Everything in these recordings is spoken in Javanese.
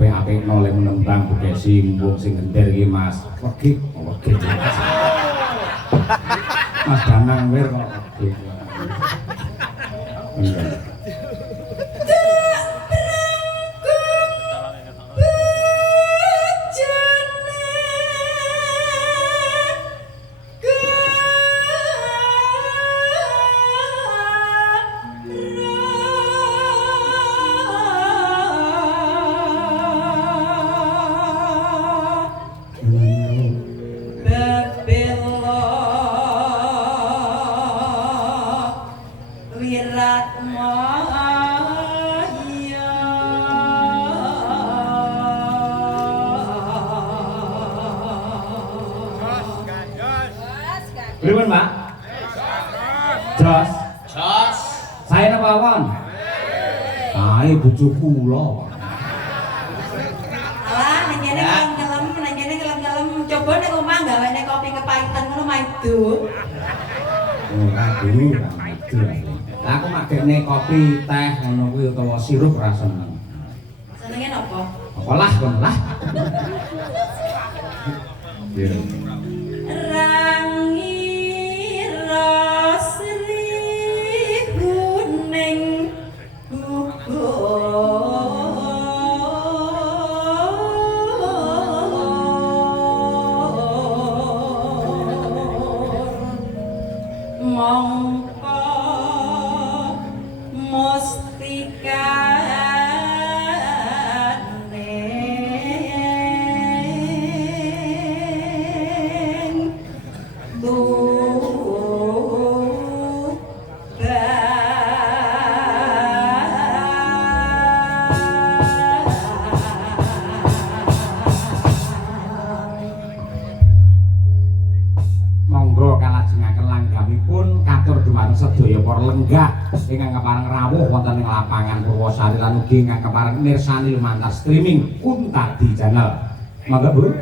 apik-apikno lek menembang Bekasi mumpung sing gender iki Mas. Wegih. Mas Danang wir kok wegih. Iya. Pripun, Pak? Jos. Jos. Saya napa won? Sae bojo kula. Alah, nang kene ngelem, coba nek omah gawene kopi kepahitan ngono maido. Ora dulu ra maido. Lah aku makene kopi, teh ngono kuwi utawa sirup ra seneng. Senenge napa? Apa lah kon lah. Iya. Sedaya para lenggah ingkang kepareng rawuh wonten ing lapangan Purwosari lan ugi ingkang kepareng mirsani lumantar streaming Untadi Channel. Mangga Bu.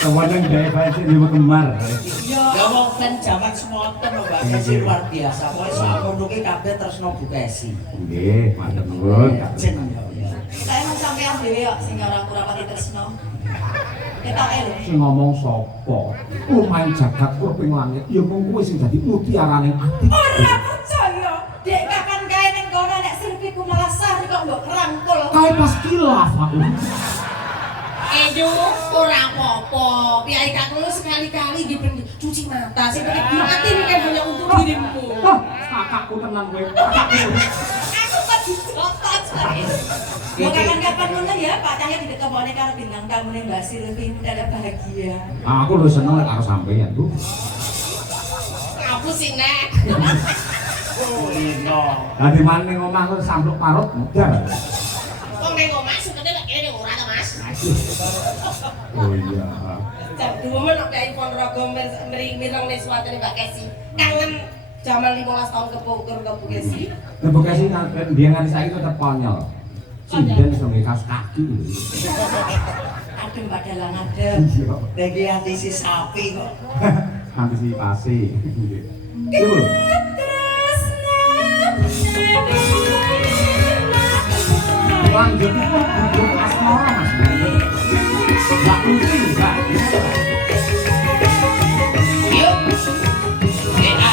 Kawan gaya fashion lima kemar. Ya wong fan jaman semonten lho Mbak Kesi luar biasa. Pokoke sak ngono ki kabeh tresno Bu Kesi. Nggih, mantep nuwun. Jeneng ya. Saya mau sampean dhewe kok sing ora kurapati tresno. Ketoke lho. Sing ngomong sapa? Lumayan jagat kuping langit ya mung kowe sing dadi mutiarane ati. Ora percaya. Dek kapan kae ning kono nek sirpiku malah sari kok mbok kerangkul. Kae pas kilaf aku. Edo, ora apa-apa. Piyai Kak Lulu sekali-kali diberi cuci mata. Sing penting mati ini kan hanya untuk dirimu. Hah, kakakku tenan kowe. Kakakku. Aku kok dicotot jare. Ya kapan-kapan ngono ya, Pak Cahya diketokone karo bintang tamu ning Mbak Silvi mendadak bahagia. Aku lho seneng lek karo sampeyan, Bu. Aku sih, Nek. Kulino. Lah di mana ning omah kok sampluk parut mudar. Wong ning omah sebenarnya lek kene ning ora to, Mas. Oh iya. Jam 2 menok Piyai Ponorogo mireng niswatene Mbak Kesi. Kangen jaman 15 tahun kepungkur ke Bu Kesi. Lah bekasi dia nganti saiki tetep konyol. Sinden iso nggawe kaos kaki. Adem padalang adem. Iya. Lagi antisi sapi kok. Antisipasi. Ibu. Lanjut itu bujuk asmara Mas. Mbak Putri, Mbak. Yuk. Ya.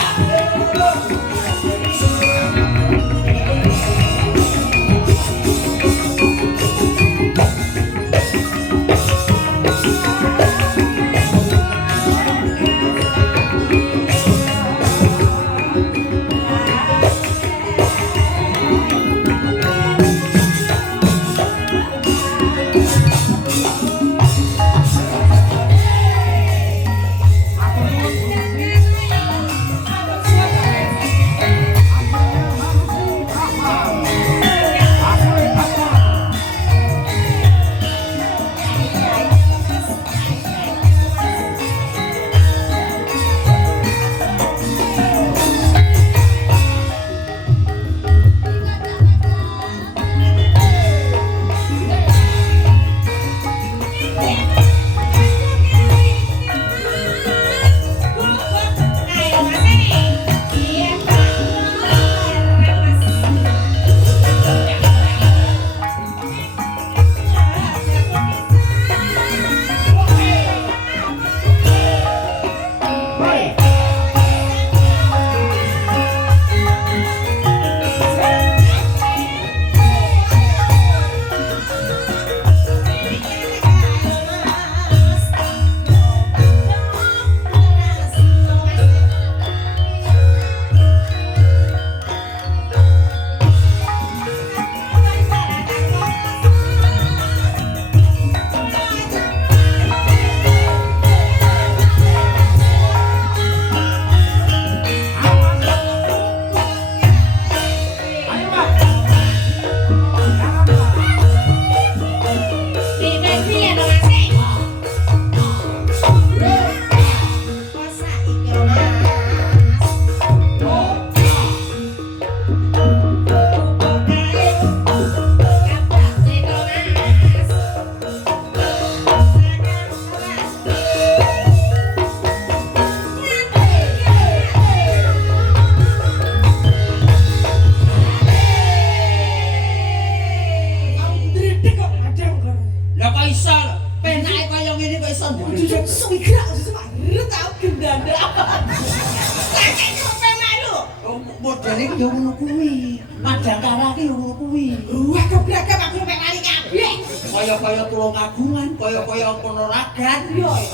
Modele ki yo ngono kuwi. Madangkara ki yo ngono kuwi. Wah, kebragam aku mek lali kabeh. Kaya-kaya Tulungagungan, kaya-kaya Ponorogan,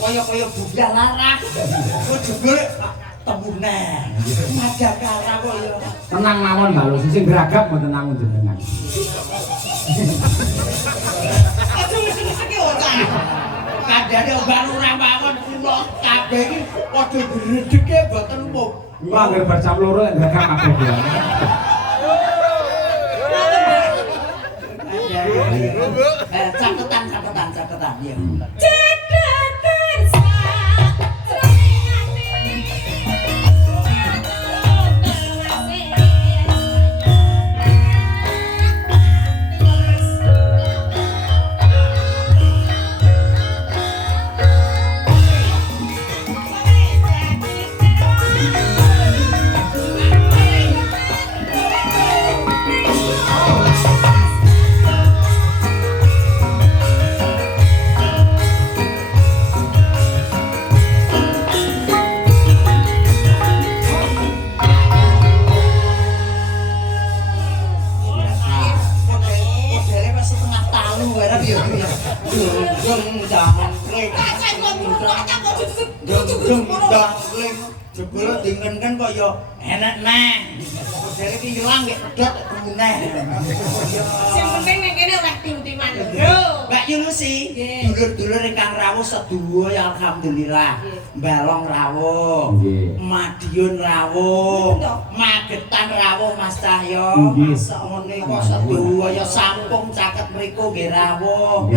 kaya-kaya Bunda Larang. Kok jebul temunen. Madangkara kok yo. Tenang mawon Mbak Lusi, sing geragap mboten namung jenengan. Aja mesti-mesti ki ora. Kadane baru ora mawon kula kabeh iki padha gredheke mboten umum. Wah, anggere bar jam 2 lek geragap kabeh. Catetan ya. piye piye. Dung dangling. Kaca ngomong kaca kok Dung dangling. Jebule dingen-nen kaya enak neh. Jadi ki ilang gek pedhot meneh. Sing penting ning kene oleh tim-timan lho. Mbak Yulusi, Nggih. dulur-dulur ingkang rawuh sedoyo ya alhamdulillah. Balong rawuh, Nggih. Madiun rawuh, Betul toh? Magetan rawuh Mas Cahyo. Nggih. Masa ngene kok sedoyo sampung caket mriku nggih rawuh.